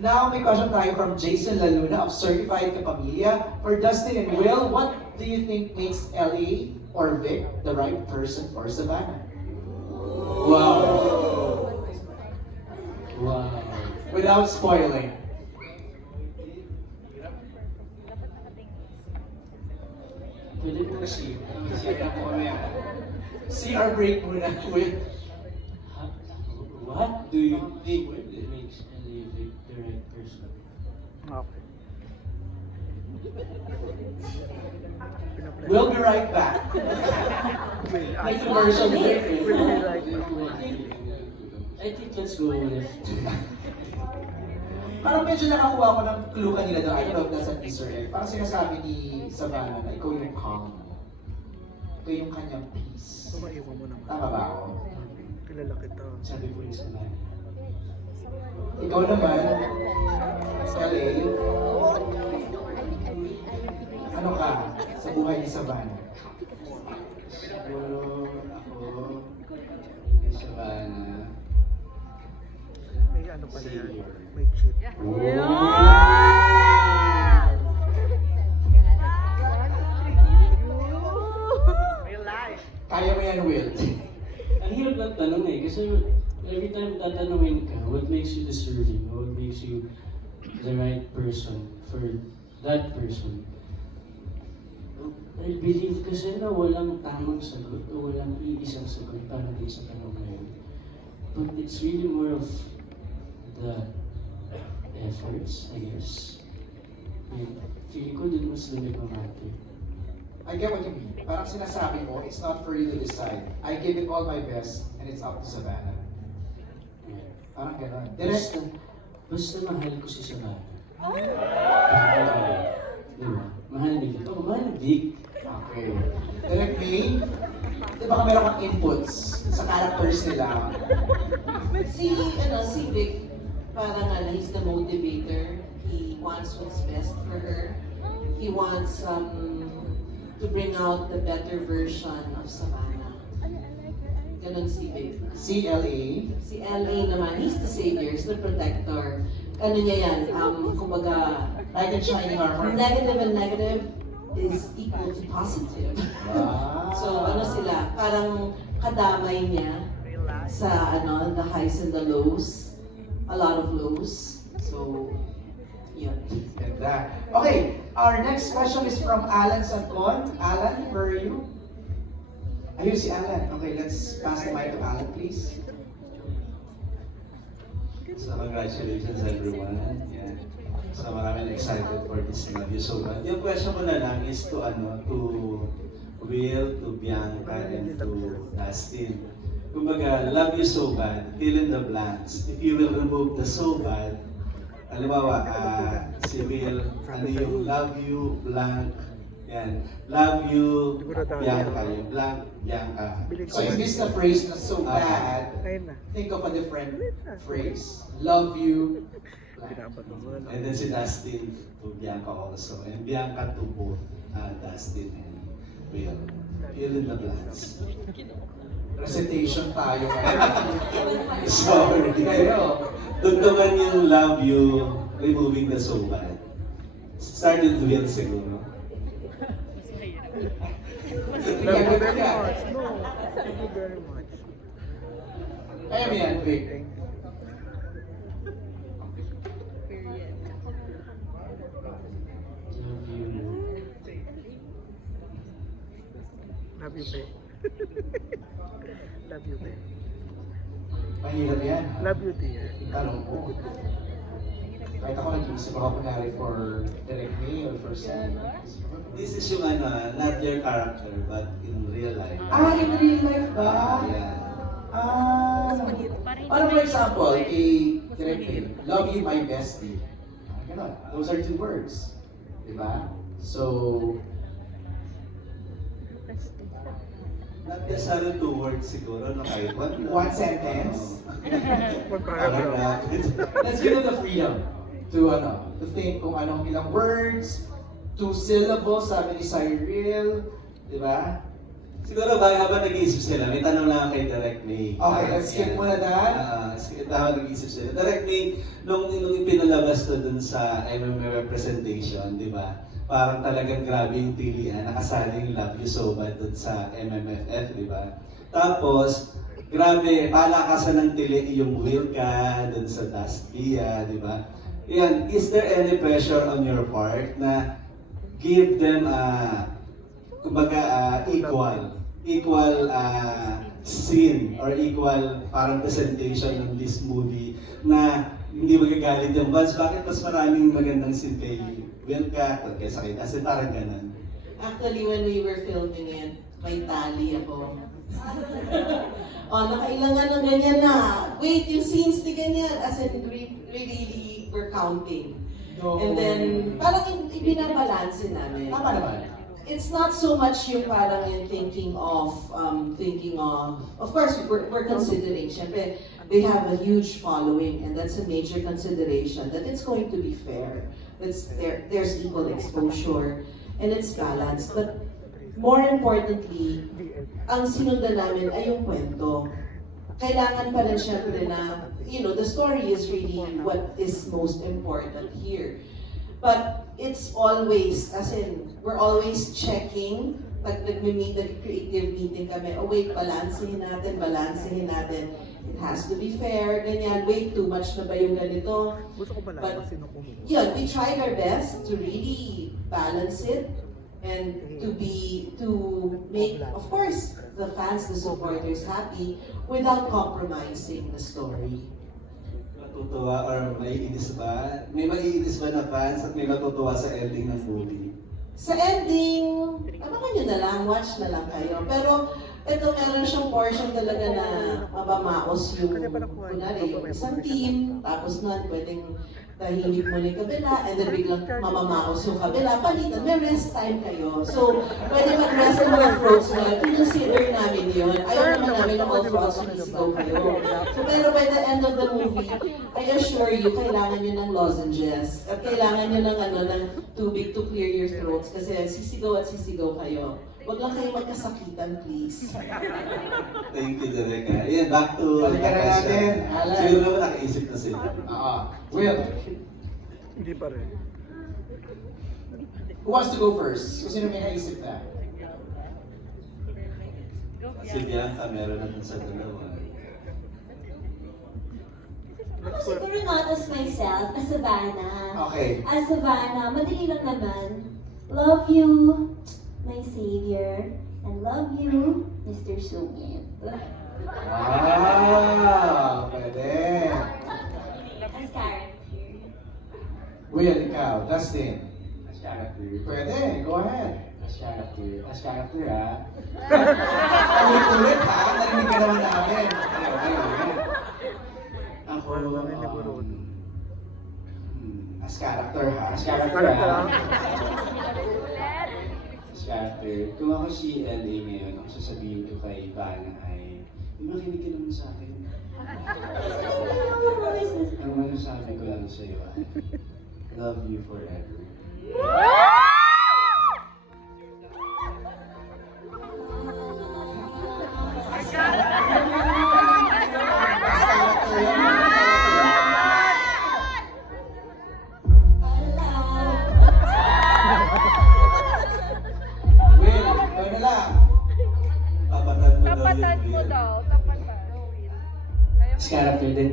Now, may question tayo from Jason Laluna of Certified Kapamilya. For Dustin and Will, what do you think makes LA or Vic the right person for Savannah? Wow. Wow. Without spoiling. Pwede po kasi, siya po kami. CR break muna, Will. What do you think makes LA Vic the right person? Okay. We'll be right back. May commercial break. I think let's go left. Parang medyo nakakuha ko ng clue kanila doon. I don't know if that's an Easter egg. Parang sinasabi ni Savannah na ikaw yung calm. Ikaw yung kanyang peace. Maiwan mo naman. Tama ba ako? Kilala kita. Sabi po ni Savannah. Ikaw naman, LA, ano ka sa buhay ni Savannah? Siguro ako, Savannah. May ano pala yan? May chip. Kaya mo yan, Will. Ang hirap ng tanong eh, kasi every time tatanungin ka, what makes you deserving, what makes you the right person for that person. I believe kasi na walang tamang sagot o walang iisang sagot para din sa tanong na yun. But it's really more of the efforts, I guess. And feeling ko din mas lumipamati. I get what you mean. Parang sinasabi mo, it's not for you to decide. I give it all my best and it's up to Savannah. Yeah. Parang gano'n. Basta, basta mahal ko si Savannah. Diba? Mahal ni Vic. Ako, mahal ni Vic. Okay. Direct May, di ba meron kang inputs sa characters nila? Si Vic, parang he's the motivator. He wants what's best for her. He wants to bring out the better version of Savannah. Ganon si Vic. CLA, Si LA naman, he's the savior, he's the protector. Ano niya yan, kumbaga, knight in shining armor. negative and negative is equal to positive. Wow. So ano sila, parang kadamay niya sa the highs and the lows, a lot of lows. So, yun. Ganda. Okay, our next question is from Alan Sancon. Alan, where are you? Ayun si Alan. Okay, let's pass the mic to Alan, please. So congratulations everyone. Yeah. So maraming excited for this interview. So yung question ko na lang is to Will, to Bianca, and to Dustin. Kumbaga, love you so bad, fill in the blanks. If you will remove the so bad, halimbawa, si Will, ano yung love you, blank, yan. Love you, Bianca, yung blank, Bianca. So in this na phrase na so bad, Ayun na. think of a different phrase. Love you. Pinapat mo. And then si Dustin to Bianca also. And Bianca to both Dustin and Will. Fill in the blanks. Recitation tayo. Sorry. Kayo. Tugtungan yung love you, removing the so bad. Start with Will siguro. Love you very much. No. Thank you very much. Kaya mo yan, Vic. Thank you. Love you. Love you, babe. Love you, babe. Mahirap yan. Love you, dear. Tanong mo. Kahit ako nag-iisip ako kunwari for direct me or for Sam. This is yung not your character, but in real life. In real life ba? Yeah. Ano for example, direct me, love you my bestie. Ganon. Those are two words. Diba? So, Not necessarily two words siguro, no? Kahit one. one sentence. One paragraph. Let's give them the freedom to think kung anong ilang words, 2 syllables, sabi ni Cyril, di ba? Siguro ba habang nag-iisip sila, may tanong lang kay Direct May. Okay, let's skip muna that. Habang nag-iisip sila. Direct May, nung pinalabas to dun sa MMA representation, di ba? Parang talagang grabe yung tilian. Nakasaling Love You So Bad dun sa MMFF, di ba? Tapos, grabe, palakasan ng tili yung Wilka dun sa Dastia, di ba? Yan, is there any pressure on your part na give them kumbaga equal scene or equal parang presentation ng this movie na hindi magagalit yung fans? Bakit mas maraming magandang scene kay Wilka kaysa kay kasi parang ganun. Actually, when we were filming it, may tali ako. Nakailangan ng ganyan na. Wait, yung scenes ni ganyan. As in, we really were counting. And then, parang ibinabalanse namin. Tama naman. It's not so much yung parang yung thinking of course, we're considering, syempre, they have a huge following and that's a major consideration that it's going to be fair. There's equal exposure and it's balanced. But more importantly, ang sinundan namin ay yung kwento. Kailangan pa rin syempre na, the story is really what is most important here. But it's always, as in, we're always checking, pag nag-meet, nag-creative meeting kami, wait, balansehin natin. It has to be fair, ganyan, wait, too much na ba yung ganito? But, we tried our best to really balance it and to make, of course, the fans, the supporters happy without compromising the story. Matutuwa or maiinis ba? May maiinis ba na fans at may matutuwa sa ending ng movie? Sa ending, abangan nyo na lang, watch na lang kayo. Pero ito meron siyang portion talaga na mabamaos yung, kunwari, yung isang team, tapos nun, pwedeng tahimik mo na yung kabila, and then biglang mamamaos yung kabila, palitan, may rest time kayo. So, pwede mag-rest ng mga throats na, consider namin yun. Ayaw naman namin na all throats sinisigaw kayo. So, pero by the end of the movie, I assure you, kailangan nyo ng lozenges. At kailangan nyo ng tubig to clear your throats kasi sisigaw at sisigaw kayo. Huwag lang kayo magkasakitan, please. Thank you, Direk. Ayan, back to Balikan na natin, Alan. Siguro naman nakaisip na sila. Will, Hindi pa rin. who wants to go first? Kung sino may naisip na? Si Bianca, meron na dun sa dalawa. Ako siguro not as myself, as Savannah. Okay. As Savannah, madali lang naman. Love you, my savior. And love you, Mr. Sungit. Pwede. As character. Will, ikaw, Dustin. As character. Pwede, go ahead. As character. As character, Ulit-ulit ha, narinig ka naman namin. Okay. Ako, As character ha. as character, As character. Kung ako si LA ngayon, ang sasabihin ko kay Vanna ay, makinig ka naman sa akin. Ang masasabi ko lang sa'yo ay, love you forever. Will, ikaw na lang. Tapatan mo daw Tapatan yung mo Will. daw. Tapatan. As character din.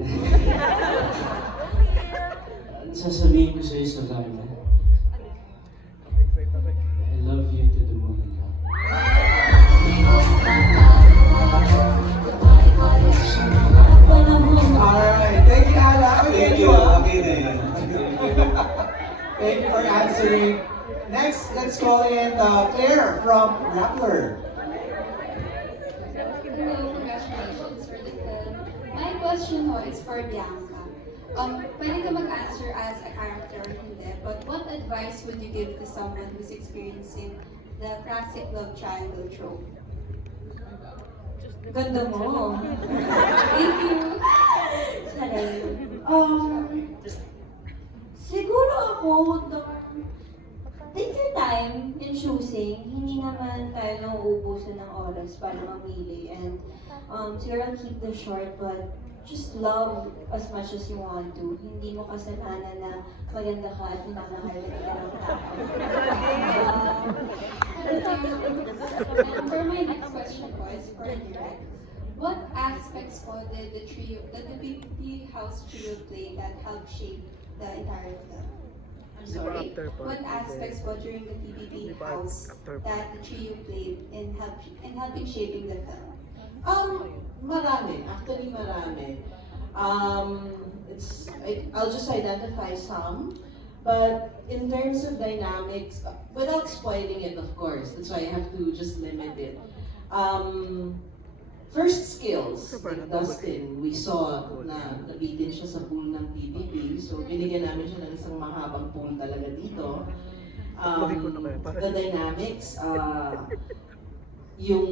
Sasabihin ko sa'yo sa Vanna, I love you to the moon and back. Alright, thank you, Ala. Thank you. Okay na yun. Thank you for answering. Next, let's call in Claire from Rappler. Hello, congratulations for the film. My question ho is for Bianca. Pwede ka mag-answer as a character or hindi, but what advice would you give to someone who's experiencing the classic love triangle trope? Ganda mo. Thank you! Saray. Siguro ako, take your time, in choosing, hindi naman tayo nauubusan ng oras para mamili. And siguro I'll keep this short, but just love as much as you want to. Hindi mo kasalanan na maganda ka at minamahal ka ng tao. And for my next question po is for Direk. What aspects po did the PBB House trio play that helped shape the entire film? I'm sorry. What aspects po during the PBB House that the trio played in helping shaping the film? Marami. Actually, marami. I'll just identify some. But in terms of dynamics, without spoiling it, of course, that's why I have to just limit it. First skills, like Dustin, we saw na nabitin siya sa pool ng PBB. So, binigyan namin siya ng isang mahabang pool talaga dito. The dynamics, yung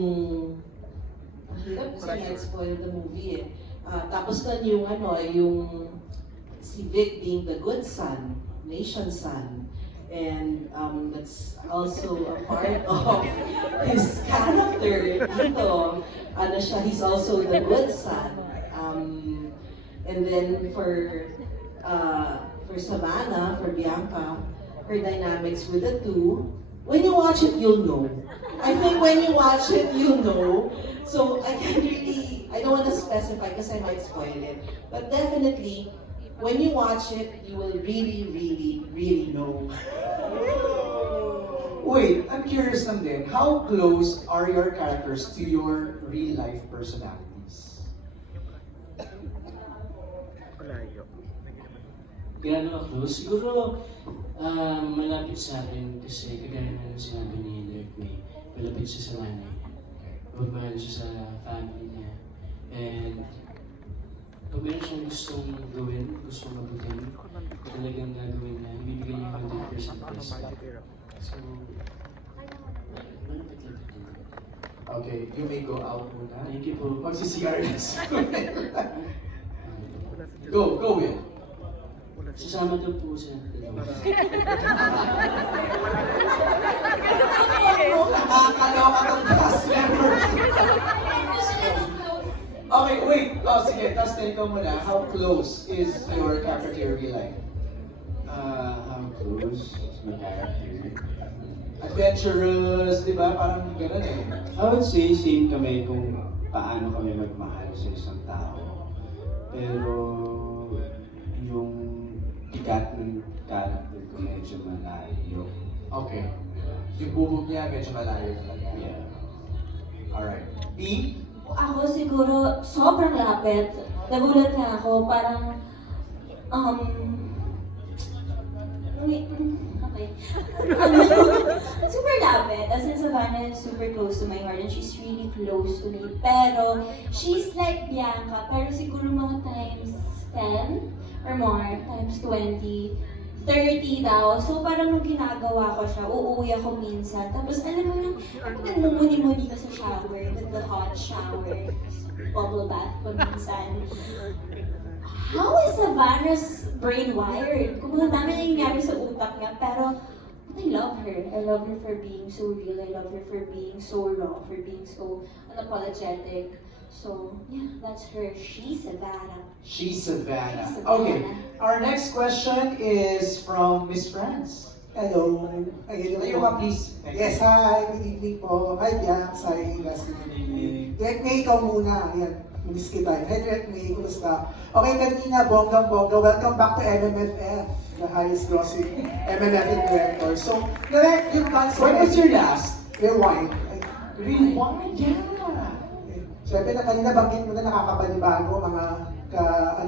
ang hirap kasi na-spoil the movie eh. Tapos na yung yung si Vic being the good son, nation son. And that's also a part of his character dito. Ano siya, he's also the good son. And then for Savannah, for Bianca, her dynamics with the two, when you watch it, you'll know. I think when you watch it, you'll know. So I don't want to specify because I might spoil it. But definitely, when you watch it, you will really, really, really know. Wait, I'm curious lang din, how close are your characters to your real-life personalities? Gaano ka close? Siguro, malapit sa akin kasi kagaya na ng sinabi ni Direk May, malapit siya sa nanay. Magmahal siya sa family niya. And pag meron siyang gustong gawin, gustong mabutin, talagang gagawin niya, ibibigay niya 100% best. So, malapit lang ito. Okay, you may go out muna. Thank you po. Magsi-CR na Go, Will. Sasama daw po siya. Nakakaloka tong cast member. Okay, wait. Oh, sige, tapos ikaw muna. How close is your character to your real life? How close is my character? Adventurous, di ba? Parang gano'n eh. I would say same kami kung paano kami magmahal sa isang tao. Pero yung tigat ng character ko medyo malayo. Okay. Yung bubog niya medyo malayo talaga. Yeah. Alright. B? Ako siguro, sobrang lapit. Nagulat nga ako, parang, wait, okay. Super lapit. As in, Savannah is super close to my heart and she's really close to me. Pero, she's like Bianca, pero siguro mga times 10 or more, times 20. 30 daw. So parang nung ginagawa ko siya, uuwi ako minsan. Tapos alam mo yung, nagmumuni-muni ka sa shower, with the hot shower, bubble bath ko minsan. How is Savannah's brain wired? Kung mga dami na nangyari sa utak niya, pero I love her. I love her for being so real. I love her for being so raw, for being so unapologetic. So, yeah, that's her. She's Savannah. She's Savannah. She's Savannah. Okay. Our next question is from Miss France. Hello. Ayun Tayo ka, please. Yes, hi. Good evening po. Hi, Bianca. Sorry, last evening. Direct May, ikaw muna. Ayan, miss kita. Hi, Direct May. Kumusta? Okay, kanina, bonggang-bongga. Welcome back to MMFF, the highest grossing MMFF director. So, Direct, yung concept. When was your last? Rewind. Rewind? Yeah. Siyempre na kanina banggit mo na nakakapanibago mga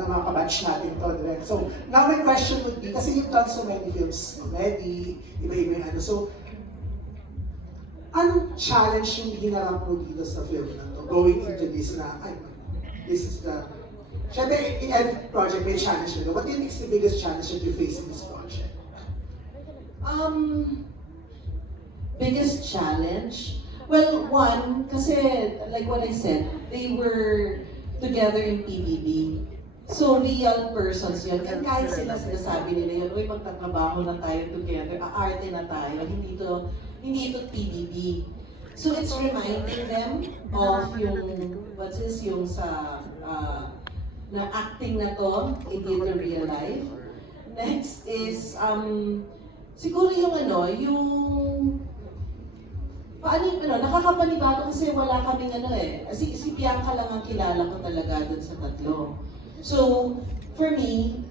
mga kabatch natin to, Direct. So, now my question would be, kasi you've done so many films already, iba-iba yung ano. So, anong challenge yung hinarap mo dito sa film na to? Going into this na, this is the, siyempre in every project may challenge na. What do you think is the biggest challenge that you face in this project? Biggest challenge? Well, one, kasi like what I said, they were together in PBB. So real persons yun. And kahit sila sinasabi nila yun, uy, magtatrabaho na tayo together, aarte na tayo, hindi ito PBB. So it's reminding them of yung sa, na acting na to, in the real life. Next is, siguro yung nakakapanibago kasi wala kaming si Bianca lang ang kilala ko talaga dun sa tatlo. So, for me,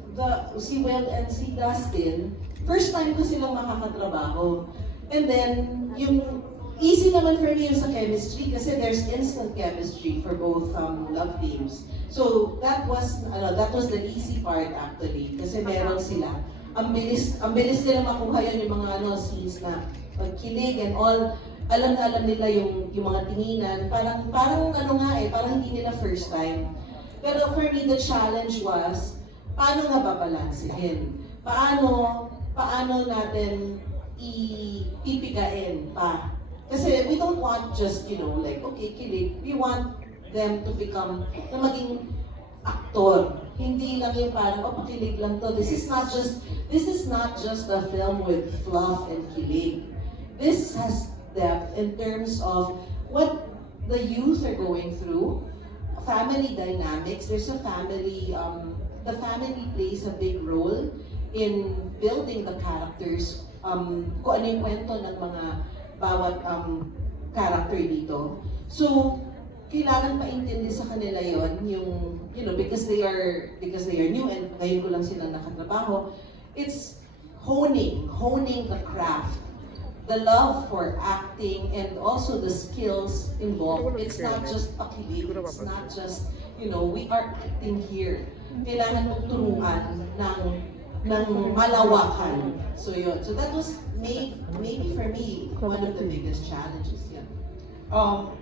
si Will and si Dustin, first time ko silang makakatrabaho. And then, yung easy naman for me yung sa chemistry kasi there's instant chemistry for both love teams. So, that was the easy part actually kasi meron sila. Ang bilis nila makuha yan yung mga scenes na pagkilig and all. Alam na alam nila yung mga tinginan. Parang parang hindi nila first time. Pero for me, the challenge was, paano nga babalansehin? Paano natin ipipigain pa? Kasi we don't want just, okay, kilig. We want them to become, na maging aktor. Hindi lang yung parang, pakilig lang to. This is not just a film with fluff and kilig. This has depth in terms of what the youth are going through, family dynamics. There's a family, the family plays a big role in building the characters, kung ano yung kwento ng mga bawat character dito. So, kailangan paintindi sa kanila yon yung, because they are new and ngayon ko lang sila nakatrabaho. It's honing the craft, the love for acting, and also the skills involved. It's not just pakilig, it's not just, we are acting here. Kailangan mong turuan ng malawakan. So yun. So that was maybe for me, one of the biggest challenges. Yeah.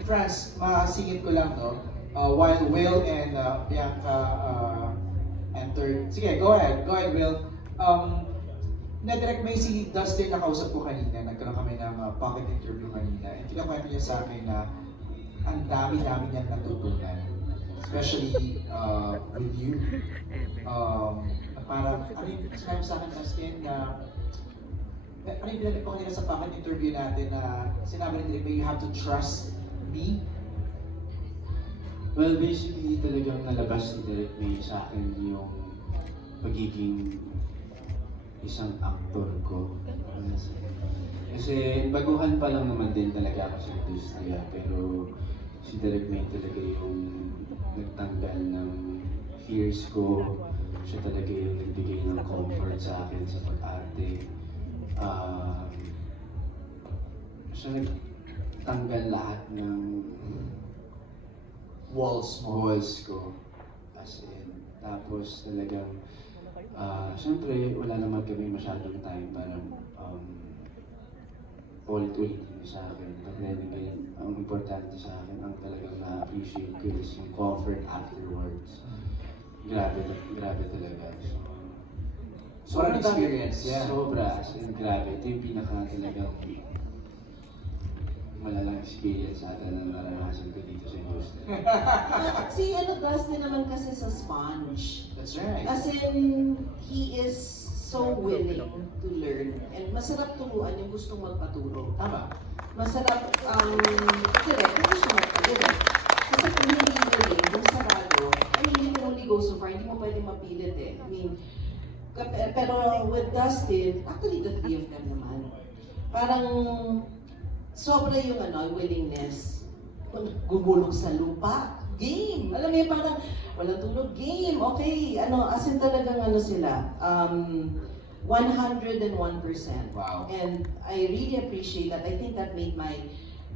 Franz, masingit ko lang, no? While Will and Bianca entered, sige, go ahead, Will. Na-direct may si Dustin nakausap ko kanina, nagkaroon kami ng pocket interview kanina, and kinakwento niya sa akin na ang dami-dami niyang natutunan, especially with you. Parang, ano yung sinabi sa akin, Dustin, na ano yung pinag ko kanina sa pocket interview natin na sinabi ni Direk, you have to trust me? Well, basically talagang nalabas ni Direk May sa akin yung pagiging isang aktor ko. Kasi baguhan pa lang naman din talaga ako sa industriya, pero si Direk May talaga yung nagtanggal ng fears ko. Siya talaga yung nagbigay ng comfort sa akin sa pag-arte. Siya nagtanggal lahat ng walls ko. As in, tapos talagang siyempre, wala naman kami masyadong time para ulit-ulitin sa akin. But then again, ang importante sa akin, ang talagang na-appreciate ko is yung comfort afterwards. Grabe talaga. So, what an experience, yeah. Sobra, as in, grabe. Ito yung pinaka talagang malalang experience ata na naranasan ko dito sa industry. Si Dustin naman kasi sa Sponge. That's right. As in, he is so willing to learn. And masarap turuan yung gustong magpaturo. Tama. Masarap direct yung gusto magpaturo. Kasi kung hindi willing, yung sarado, you can only go so far. Hindi mo pwedeng mapilit eh. I mean, pero with Dustin, actually the three of them naman, parang sobra yung willingness. Gumulong sa lupa, game. Alam mo yun, parang walang tulog, game. Okay, as in talagang sila. 101%. Wow. And I really appreciate that. I think that made my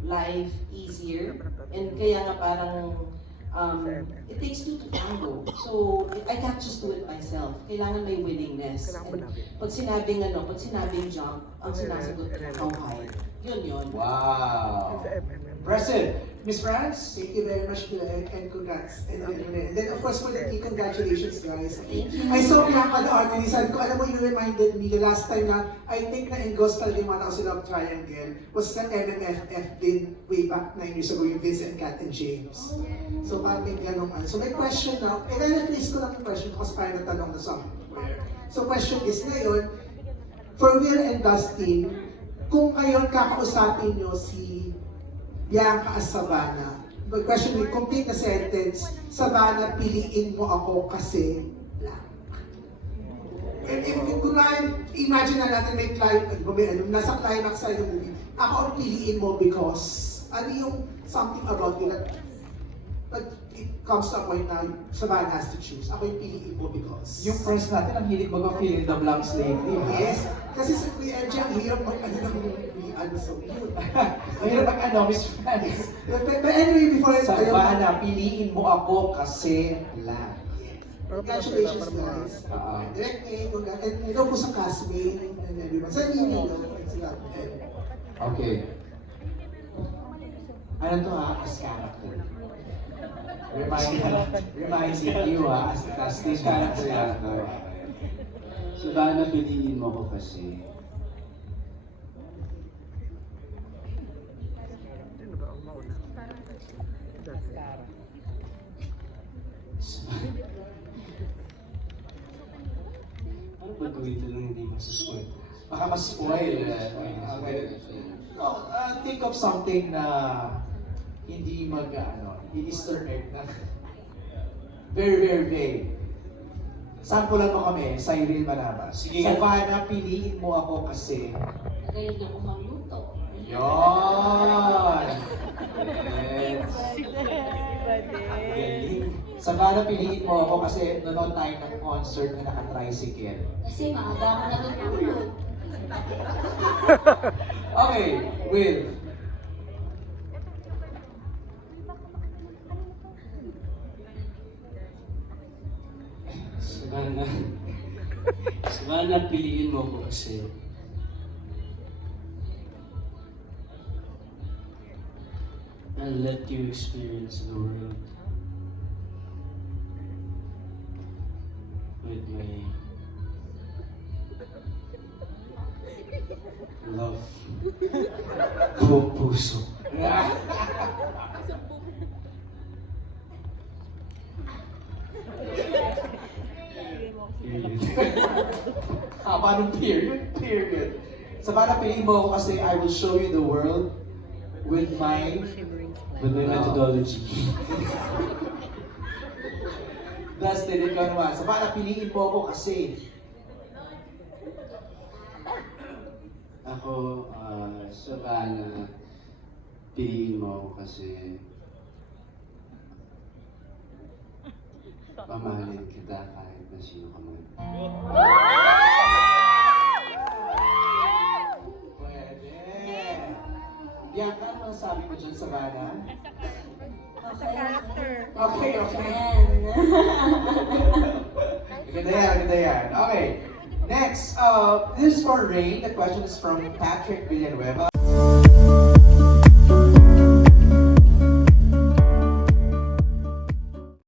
life easier. And kaya nga parang it takes two to tango. So, I can't just do it myself. Kailangan may willingness. And pag sinabing jump, ang sinasagot ko, okay. Yun. Wow. Impressive. Miss France? Thank you very much, Glenn, and congrats. And then, of course, for the tea, congratulations, guys. Thank you. I saw Bianca the Ordinary. Sabi ko, alam mo, you reminded me the last time na I think na-engulf talaga yung mga tao sila of Triangle was sa MMFF din way back 9 years ago, yung Vincent, Kat, and James. So, parang may ganong ano. So, may question now. I-rephrase ko lang yung question kasi parang natanong na somewhere. So, question is ngayon, for Will and Dustin, kung ngayon kakausapin nyo si Bianca as Savannah. The question will complete the sentence, Savannah, piliin mo ako kasi blank. And if imagine na natin may nasa climax side ng movie, ako ang piliin mo because, ano yung something about it but it comes to a point na Savannah has to choose. Ako yung piliin mo because. Yung friends natin ang hilig mag-fill in the blanks lately. Yes, kasi sa Kuya Edge, ang hirap so yun. Mahirap mag Miss France. But anyway, before Savannah, piliin mo ako kasi blank. congratulations guys. Direct me, and hello po sa castmate and everyone. Sa inyo, sila. Okay. Ano to ha? As character. Reminds you ha, as this character. Savannah, piliin mo ko kasi ano ba gawin ito nung hindi masaspoil? Baka mas-spoil. Okay. Think of something na hindi Easter egg na very, very vague. Sampulan mo kami sa Irene Manabas. Sige. Savannah, piliin mo ako kasi. Magaling ako magluto. Yun! Yes. Galing. Savannah, piliin mo ako kasi nanonood tayo ng concert na naka-tricycle. Kasi maaga ako natutulog. Okay, Will. Savannah, piliin mo ko kasi I'll let you experience the world with my love. Buong puso. Haba ng period. Savannah, piliin mo ako kasi I will show you the world with my methodology. Dustin, ikaw naman. Savannah, piliin mo ako kasi. ako, Savannah, piliin mo ako kasi mamahalin kita kahit na sino ka man. Pwede. Bianca, ano sabi mo dyan, Savannah? Okay. Ganda yan. Okay. Next, this is for Rain. The question is from Patrick Villanueva.